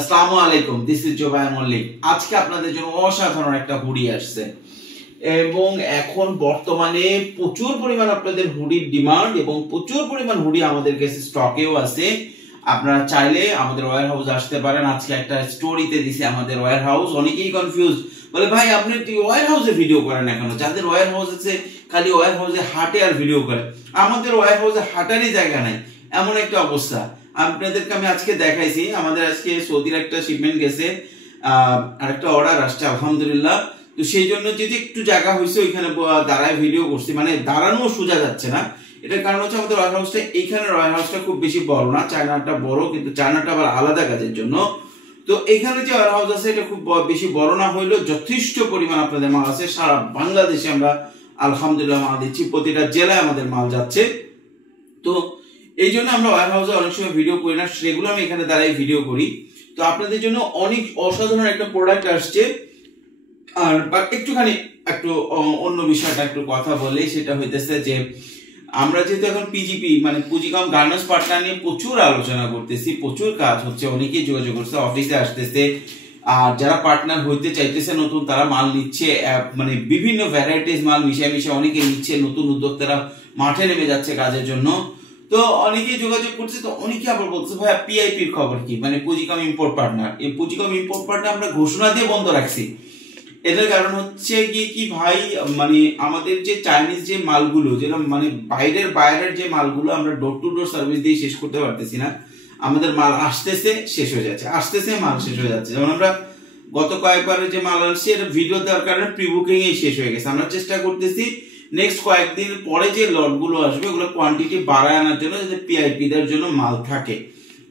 আসসালামু আলাইকুম, this is জোবাই Mallick. আজকে আপনাদের জন্য অসাধারণ একটা হুডি আসছে এবং এখন বর্তমানে প্রচুর পরিমাণ আপনাদের হুডির ডিমান্ড এবং প্রচুর পরিমাণ হুডি আমাদের কাছে স্টকেও আছে। আপনারা চাইলে আমাদের ওয়্যার হাউস আসতে পারেন। আজকে একটা স্টোরিতে দিছি আমাদের ওয়্যার হাউস। অনেকেই কনফিউজ, বলে ভাই আপনি ওয়্যার হাউসে ভিডিও করেন না কেন? যাদের ওয়্যার হাউস আছে খালি ওয়্যার হাউসে হাঁটে আর ভিডিও করে। আমাদের ওয়্যার হাউসে হাঁটারই জায়গা নাই, এমন একটা অবস্থা। আপনাদেরকে আমি আজকে দেখাইছি, আমাদের আজকে সৌদির একটা শিপমেন্ট গেছে, আরেকটা অর্ডার আসছে আলহামদুলিল্লাহ। তো সেই জন্য যদি একটু জায়গা হয়েছে ওইখানে দাঁড়ায় ভিডিও করছি, মানে দাঁড়ানো সোজা যাচ্ছে না। এটার কারণ হচ্ছে আমাদের ওয়্যার হাউসটা, এইখানে ওয়্যার হাউসটা খুব বেশি বড় না, চায়নাটা বড়, কিন্তু চায়নাটা আবার আলাদা কাজের জন্য। তো এখানে যে ওয়্যার হাউস আছে এটা খুব বেশি বড় না হইলেও যথেষ্ট পরিমাণ আপনাদের মাল আছে। সারা বাংলাদেশে আমরা আলহামদুলিল্লাহ মাল দিচ্ছি, প্রতিটা জেলায় আমাদের মাল যাচ্ছে। তো এই জন্য আমরা ওয়্যার হাউসে অনেক সময় ভিডিও করি না, সেগুলো আমি এখানে দাঁড়াই ভিডিও করি। তো আপনাদের জন্য অনেক অসাধারণ একটা প্রোডাক্ট আসছে। আর একটুখানি একটু অন্য বিষয়টা একটু কথা বলি, সেটা হইতেছে যে আমরা যেহেতু এখন পিজিপি মানে পুঁজিকম গার্মেন্টস পার্টনার নিয়ে প্রচুর আলোচনা করতেছি, প্রচুর কাজ হচ্ছে, অনেকেই যোগাযোগ করছে, অফিসে আসতেছে। আর যারা পার্টনার হইতে চাইতেছে নতুন, তারা মাল নিচ্ছে, মানে বিভিন্ন ভ্যারাইটিস মাল মিশিয়ে মিশিয়ে অনেকে নিচ্ছে। নতুন উদ্যোক্তারা মাঠে নেমে যাচ্ছে কাজের জন্য। তো অনেকেই যোগাযোগ করছে, তো অনেকে আবার বলছে ভাই পিআইপির খবর কি, মানে পুঁজিকম ইম্পোর্ট পার্টনার। এই পুঁজিকম ইম্পোর্ট পার্টনার আমরা ঘোষণা দিয়ে বন্ধ রাখছি। এটার কারণ হচ্ছে কি ভাই, মানে আমাদের যে চাইনিজ যে মালগুলো, যেরকম মানে বাইরের যে মালগুলো আমরা ডোর টু ডোর সার্ভিস দিয়ে শেষ করতে পারতেছি না। আমাদের মাল আসতেছে শেষ হয়ে যাচ্ছে, আসতেছে মাল শেষ হয়ে যাচ্ছে। যেমন আমরা গত কয়েকবারের যে মাল আসছে, এটা ভিডিও দেওয়ার কারণে প্রি বুকিং এই শেষ হয়ে গেছে। আমরা চেষ্টা করতেছি নেক্সট কয়েকদিন পরে যে লটগুলো আসবে ওগুলো কোয়ান্টিটি বাড়ায় আনার জন্য, যাতে পিআইপি দের জন্য মাল থাকে।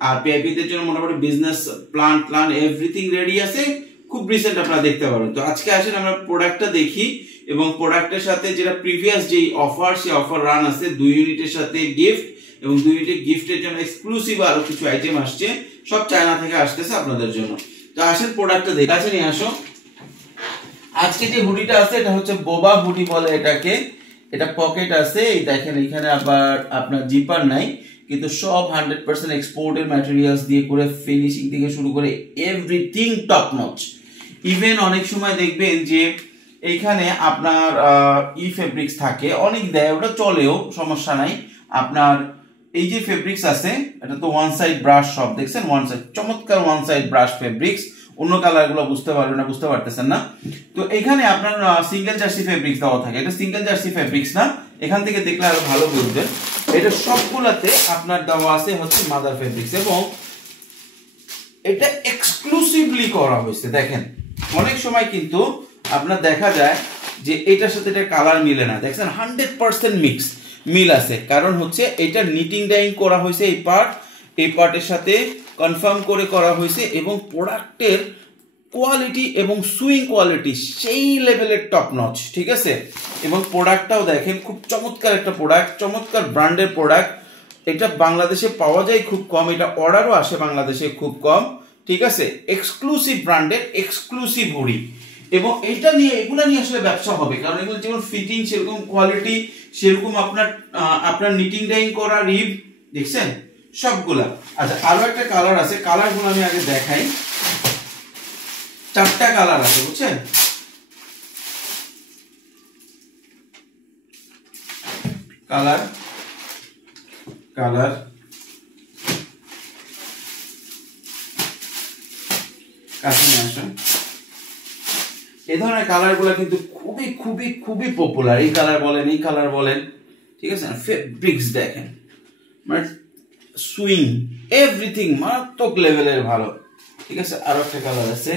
আর পিআইপি দের জন্য মোটামুটি বিজনেস প্ল্যান এভরিথিং রেডি আছে, খুব রিসেন্ট আপনারা দেখতে পাবেন। তো আজকে আসেন আমরা প্রোডাক্টটা দেখি, এবং প্রোডাক্টের সাথে যেটা প্রিভিয়াস যে অফার, সেই অফার রান আছে 2 ইউনিটের সাথে গিফট, এবং 2 ইউনিটের গিফটের জন্য এক্সক্লুসিভ আরো কিছু আইটেম আসছে, সব চায়না থেকে আসতেছে আপনাদের জন্য। তো আসেন প্রোডাক্টটা দেখে কাছে নিয়ে আসো। আজকে যে হুডিটা আছে এটা হচ্ছে বোবা হুডি বলে এটাকে। এটা পকেট আছে, এই দেখেন এখানে আবার আপনার জিপার নাই, কিন্তু সব 100% এক্সপোর্টের ম্যাটেরিয়ালস দিয়ে করে, ফিনিশিং থেকে শুরু করে এভরিথিং টপ নচ। ইভেন অনেক সময় দেখবেন যে এইখানে আপনার ফেব্রিক্স থাকে, অনেক দেয়, ওটা চলেও, সমস্যা নাই। আপনার এই যে ফেব্রিক্স আছে, এটা তো ওয়ান সাইড ব্রাশ, সব দেখছেন ওয়ান সাইড, চমৎকার ওয়ান সাইড ব্রাশ ফেব্রিক্স। অন্য কালার গুলো বুঝতে পারবেন না, বুঝতে পারতেছেন না। তো এখানে আপনার সিঙ্গেল জার্সি ফেব্রিক্স দেওয়া থাকে, এটা সিঙ্গেল জার্সি ফেব্রিক্স না, এখান থেকে দেখলে আরো ভালো বুঝবেন। এটা সবগুলাতে আপনার দেওয়া আছে হচ্ছে মাদার ফেব্রিক্স, এবং এটা এক্সক্লুসিভলি করা হয়েছে। দেখেন অনেক সময় কিন্তু আপনার দেখা যায় যে এটার সাথে এটা কালার মিলে না, দেখছেন 100% মিল আছে। কারণ হচ্ছে এটা নিটিং ডাইং করা হয়েছে, এই পার্টের সাথে কনফার্ম করে করা হয়েছে, এবং প্রোডাক্টের কোয়ালিটি এবং সুইং কোয়ালিটি সেই লেভেলের টপ নচ, ঠিক আছে। এবং প্রোডাক্টটাও দেখেন খুব চমৎকার একটা প্রোডাক্ট, চমৎকার ব্র্যান্ডের প্রোডাক্ট। এটা বাংলাদেশে পাওয়া যায় খুব কম, এটা অর্ডারও আসে বাংলাদেশে খুব কম, ঠিক আছে। এক্সক্লুসিভ ব্র্যান্ডের এক্সক্লুসিভ হুডি, এবং এটা নিয়ে এগুলা নিয়ে আসলে ব্যবসা হবে। কারণ এগুলো যেমন ফিটিং সেরকম কোয়ালিটি, সেরকম আপনার নিটিং ডাইং করা রিব, দেখছেন সবগুলা। আচ্ছা আরো একটা কালার আছে, কালারগুলো আমি আগে দেখাই। 4টা কালার আছে, বুঝছেন। কালার কাছে নিয়ে আসুন। এই ধরনের কালার গুলা কিন্তু খুবই খুবই খুবই পপুলার। এই কালার বলেন, ঠিক আছে। ফেব্রিক্স দেখেন, মানে সুইং এভরিথিং মারাত্মক লেভেলের ভালো, ঠিক আছে। আরো একটা কালার আছে,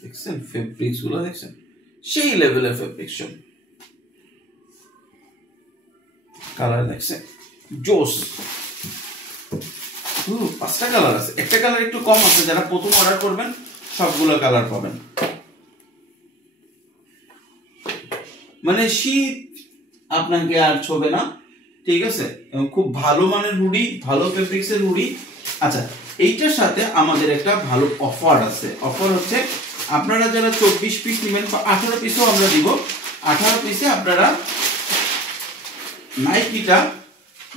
দেখছেন ফেব্রিক্স গুলো, দেখছেন সেই লেভেলের ফেব্রিক্স। কালার দেখছেন জোস। 5টা কালার আছে, একটা কালার একটু কম আছে, যারা প্রথম অর্ডার করবেন সবগুলো কালার পাবেন। মানে শীত আপনাকে আর ছোবে না, ঠিক আছে। এবং খুব ভালো মানের হুডি, ভালো ফেব্রিক্সের হুডি। আচ্ছা এইটার সাথে আমাদের একটা ভালো অফার আছে। অফার হচ্ছে আপনারা যারা 24 পিস নেবেন, 18 পিসও আমরা দিব। 18 পিসে আপনারা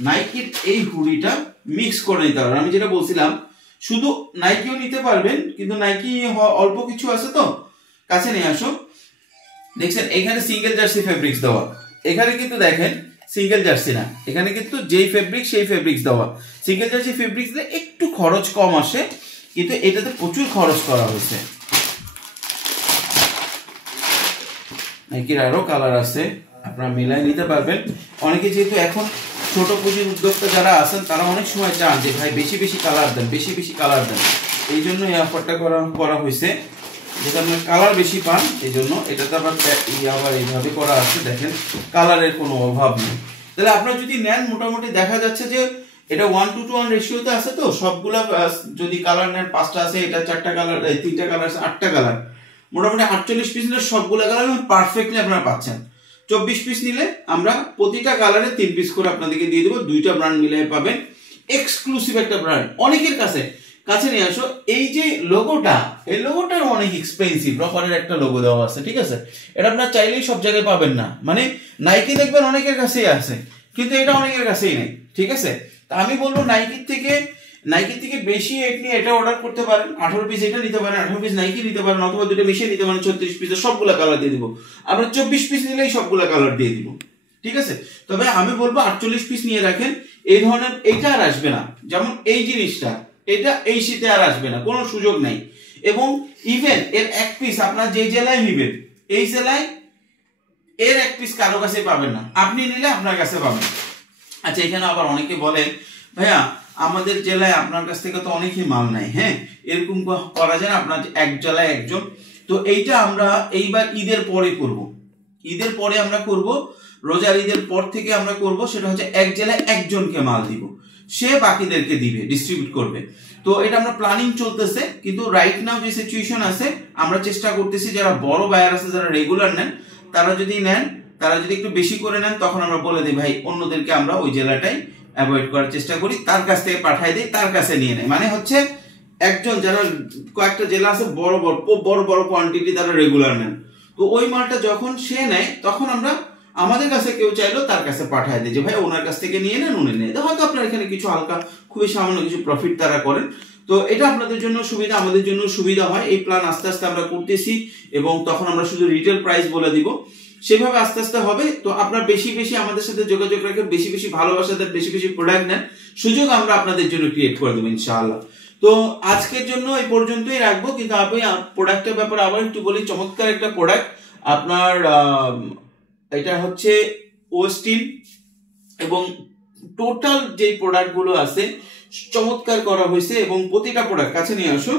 নাইকির এই হুডিটা মিক্স করে নিতে পারবেন। আমি যেটা বলছিলাম শুধু নাইকিও নিতে পারবেন, কিন্তু নাইকি অল্প কিছু আছে তো, কাছে নিয়ে আসো। দেখছেন এখানে সিঙ্গেল জার্সি ফেব্রিক্স দেওয়া, এখানে কিন্তু দেখেন সিঙ্গেল জার্সি না, এখানে কিন্তু যেই ফেব্রিক সেই ফেব্রিক্স দেওয়া। সিঙ্গেল জার্সি ফেব্রিক্স দিলে একটু খরচ কম আসে, কিন্তু এটাতে প্রচুর খরচ করা হয়েছে। নাইকির আরো কালার আছে, আপনারা মিলাই নিতে পারবেন। অনেকে যেহেতু এখন ছোট পুঁজির উদ্যোক্তা যারা আছেন তারা অনেক সময় চান যে ভাই বেশি বেশি কালার দেন, বেশি বেশি কালার দেন, এই জন্য এই অফারটা করা হয়েছে, যেটা আপনার কালার বেশি পান। এই জন্য এটাতে আবার এইভাবে করা আছে, দেখেন কালারের কোনো অভাব নেই। তাহলে আপনারা যদি নেন মোটামুটি দেখা যাচ্ছে যে এটা 1:1 রেশিওতে আছে, তো সবগুলা যদি কালার নেন 5টা আছে, এটা 4টা কালার, 3টা কালার আছে, 8টা কালার, মোটামুটি 48 পিস নিলে সবগুলা কালার পারফেক্টলি আপনারা পাচ্ছেন। 24 পিস নিলে আমরা প্রতিটা কালারে 3 পিস করে আপনাদেরকে দিয়ে দেবো, 2টা ব্র্যান্ড মিলিয়ে পাবেন, এক্সক্লুসিভ একটা ব্র্যান্ড অনেকের কাছে নিয়ে আসো। এই যে লোগোটা, এই লোগোটা অনেক এক্সপেন্সিভ, রফারের একটা লোগো দেওয়া আছে, ঠিক আছে, এটা আপনারা চাইলেই সব জায়গায় পাবেন না, মানে নাইকি দেখবেন অনেকের কাছেই আছে, কিন্তু এটা অনেকের কাছেই নেই, ঠিক আছে। তা আমি বলবো নাইকির থেকে বেশি এটা অর্ডার করতে পারেন, 18 পিস এটা নিতে পারেন, 18 পিস নাইকি নিতে পারেন, অথবা দুটো মিশিয়ে নিতে পারেন, 36 পিসের সবগুলা কালার দিয়ে দিব। আমরা 24 পিস নিলেই সবগুলা কালার দিয়ে দিব, ঠিক আছে। তবে আমি বলবো 48 পিস নিয়ে রাখেন, এই ধরনের এইটা আর আসবে না, যেমন এই জিনিসটা এটা এই শীতে আর আসবে না, কোনো সুযোগ নাই। এবং ইভেন এর এক পিস আপনার যে জেলায় নিবেন, এই জেলায় এর এক পিস কারো কাছে পাবেন না, আপনি নিলে আপনার কাছে পাবেন। আচ্ছা, এখানে আবার অনেকে বলেন ভাইয়া আমাদের জেলায় আপনার কাছ থেকে তো অনেকই মাল নাই, হ্যাঁ এরকম করা যায় না, আপনার এক জেলায় একজন। তো এইটা আমরা এইবার ঈদের পরে করব, ঈদের পরে আমরা করব, রোজার ঈদের পর থেকে আমরা করব, সেটা হচ্ছে এক জেলায় একজনকে মাল দিব, সে বাকিদেরকে দিবে, ডিস্ট্রিবিউট করবে। তো এটা আমরা প্ল্যানিং চলতেছে, কিন্তু রাইট নাও যে সিচুয়েশন আছে আমরা চেষ্টা করতেছি যারা বড় বায়ার আছে, যারা রেগুলার নেন, তারা যদি একটু বেশি করে নেন, তখন আমরা বলে দিই ভাই অন্যদেরকে আমরা ওই জেলাটাই অ্যাভয়েড করার চেষ্টা করি, তার কাছ থেকে পাঠাই দিই, তার কাছে নিয়ে নেয়। মানে হচ্ছে একজন যারা কয়েকটা জেলা আছে বড় বড় কোয়ান্টিটি তারা রেগুলার নেন, তো ওই মালটা যখন সে নেয় তখন আমরা আমাদের কাছে কেউ চাইলো তার কাছে পাঠায় দিই যে ভাই ওনার কাছ থেকে নিয়ে নেন, উনি নিয়ে, হয়তো আপনার এখানে কিছু হালকা খুবই সামান্য কিছু প্রফিট তারা করেন। তো এটা আপনাদের জন্য সুবিধা, আমাদের জন্য সুবিধা হয়। এই প্ল্যান আস্তে আস্তে আমরা করতেছি, এবং তখন আমরা শুধু রিটেল প্রাইস বলে দিব, সেভাবে আস্তে আস্তে হবে। তো আপনার বেশি বেশি আমাদের সাথে যোগাযোগ রাখেন, বেশি বেশি ভালোবাসা দেন, বেশি বেশি প্রোডাক্ট নেন, সুযোগ আমরা আপনাদের জন্য ক্রিয়েট করে দেবো ইনশাআল্লাহ। তো আজকের জন্য এই পর্যন্তই রাখবো, কিন্তু আমি প্রোডাক্টের ব্যাপারে আবার একটু বলি। চমৎকার একটা প্রোডাক্ট আপনার, এটা হচ্ছে ওস্টিন, এবং টোটাল যে প্রোডাক্ট গুলো আছে চমৎকার করা হয়েছে, এবং প্রতিটা প্রোডাক্ট কাছে নিয়ে আসো,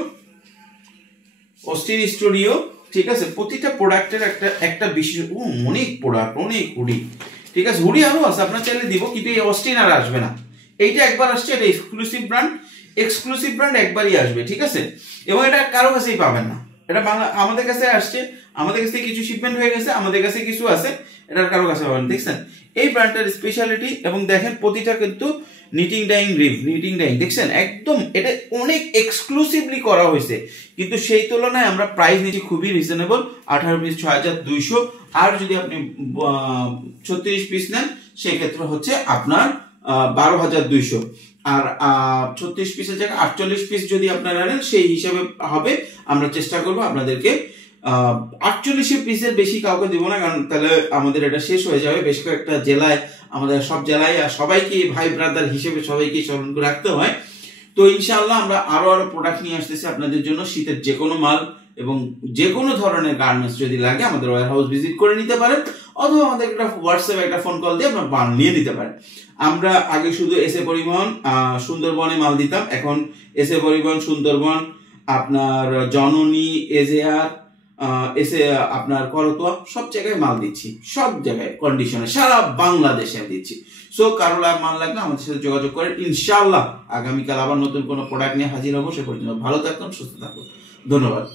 ওস্টিন স্টুডিও, ঠিক আছে। প্রতিটা প্রোডাক্টের একটা বিশেষ, অনেক প্রোডাক্ট, অনেক হুডি, ঠিক আছে, হুডি আরো আছে আপনার চাইলে দিব, কিন্তু এই অস্টিন আর আসবে না, এইটা একবার আসছে, এটা এক্সক্লুসিভ ব্র্যান্ড একবারই আসবে, ঠিক আছে। এবং এটা কারো কাছেই পাবেন না, এটা বাংলা আমাদের কাছে আসছে, আমাদের কাছে কিছু শিপমেন্ট হয়ে গেছে, আমাদের কাছে কিছু আছে, এটা কারো কাছে পাবেন। দেখছেন এই ব্র্যান্ডটার স্পেশালিটি, এবং দেখেন প্রতিটা কিন্তু নিটিং ডাইং দেখছেন একদম, এটা অনেক এক্সক্লুসিভলি করা হয়েছে, কিন্তু সেই তুলনায় আমরা প্রাইস নিচ্ছি খুবই রিজনেবল, 18 পিস 6200, আর যদি আপনি 36 পিস নেন সেক্ষেত্রে হচ্ছে আপনার 12200, আর 36 পিসের জায়গায় 48 পিস যদি আপনারা নেন সেই হিসাবে হবে। আমরা চেষ্টা করবো আপনাদেরকে 48 পিসের বেশি কাউকে দিব না, কারণ তাহলে আমাদের এটা শেষ হয়ে যাবে। বেশ কয়েকটা জেলায়, আমাদের সব জেলায় সবাইকে ভাই ব্রাদার হিসেবে সবাইকে স্মরণ করে রাখতে হয়। তো ইনশাআল্লাহ আমরা আরো প্রোডাক্ট নিয়ে আসতেছি আপনাদের জন্য। শীতের যে কোনো মাল এবং যে কোনো ধরনের গার্মেন্টস যদি লাগে আমাদের ওয়্যার হাউস ভিজিট করে নিতে পারেন, অথবা আমাদের একটা হোয়াটসঅ্যাপে একটা ফোন কল দিয়ে আপনার মাল নিয়ে নিতে পারেন। আমরা আগে শুধু এসএ পরিবহন সুন্দরবনে মাল দিতাম, এখন এসএ পরিবহন সুন্দরবন, আপনার জননী, এজেআর, এসে আপনার করতোয়া, সব জায়গায় মাল দিচ্ছি, সব জায়গায় কন্ডিশনে সারা বাংলাদেশে দিচ্ছি। সো কারো মাল লাগলে আমাদের সাথে যোগাযোগ করেন। ইনশাআল্লাহ আগামীকাল আবার নতুন কোনো প্রোডাক্ট নিয়ে হাজির হবো। সে পর্যন্ত ভালো থাকুন, সুস্থ থাকুন, ধন্যবাদ।